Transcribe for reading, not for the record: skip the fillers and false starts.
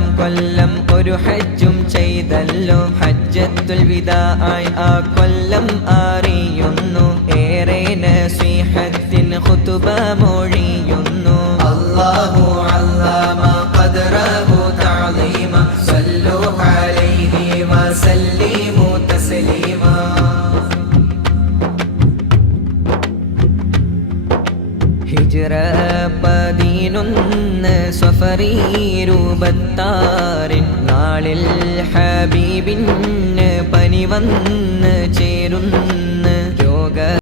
11-ാം കൊല്ലം ഒരു ഹജ്ജും ചെയ്തല്ലോ. ഹജ്ജത്തുൽ വിദാഅ ആ കൊല്ലം അറിയുന്നു. ഏറെ നസീഹത്തിൻ ഖുതുബ മൊഴിയുന്നു. അല്ലാഹു അല്ലമ ഖദ്റഹു തഅലീമ സല്ലു അലൈഹി വസല്ലിമു തസ്ലീമാ. ഹിജ്റ 11 സഫറി 26 നാളിൽ ഹബീബിന് പനി വന്ന് ചേരുന്ന രോഗ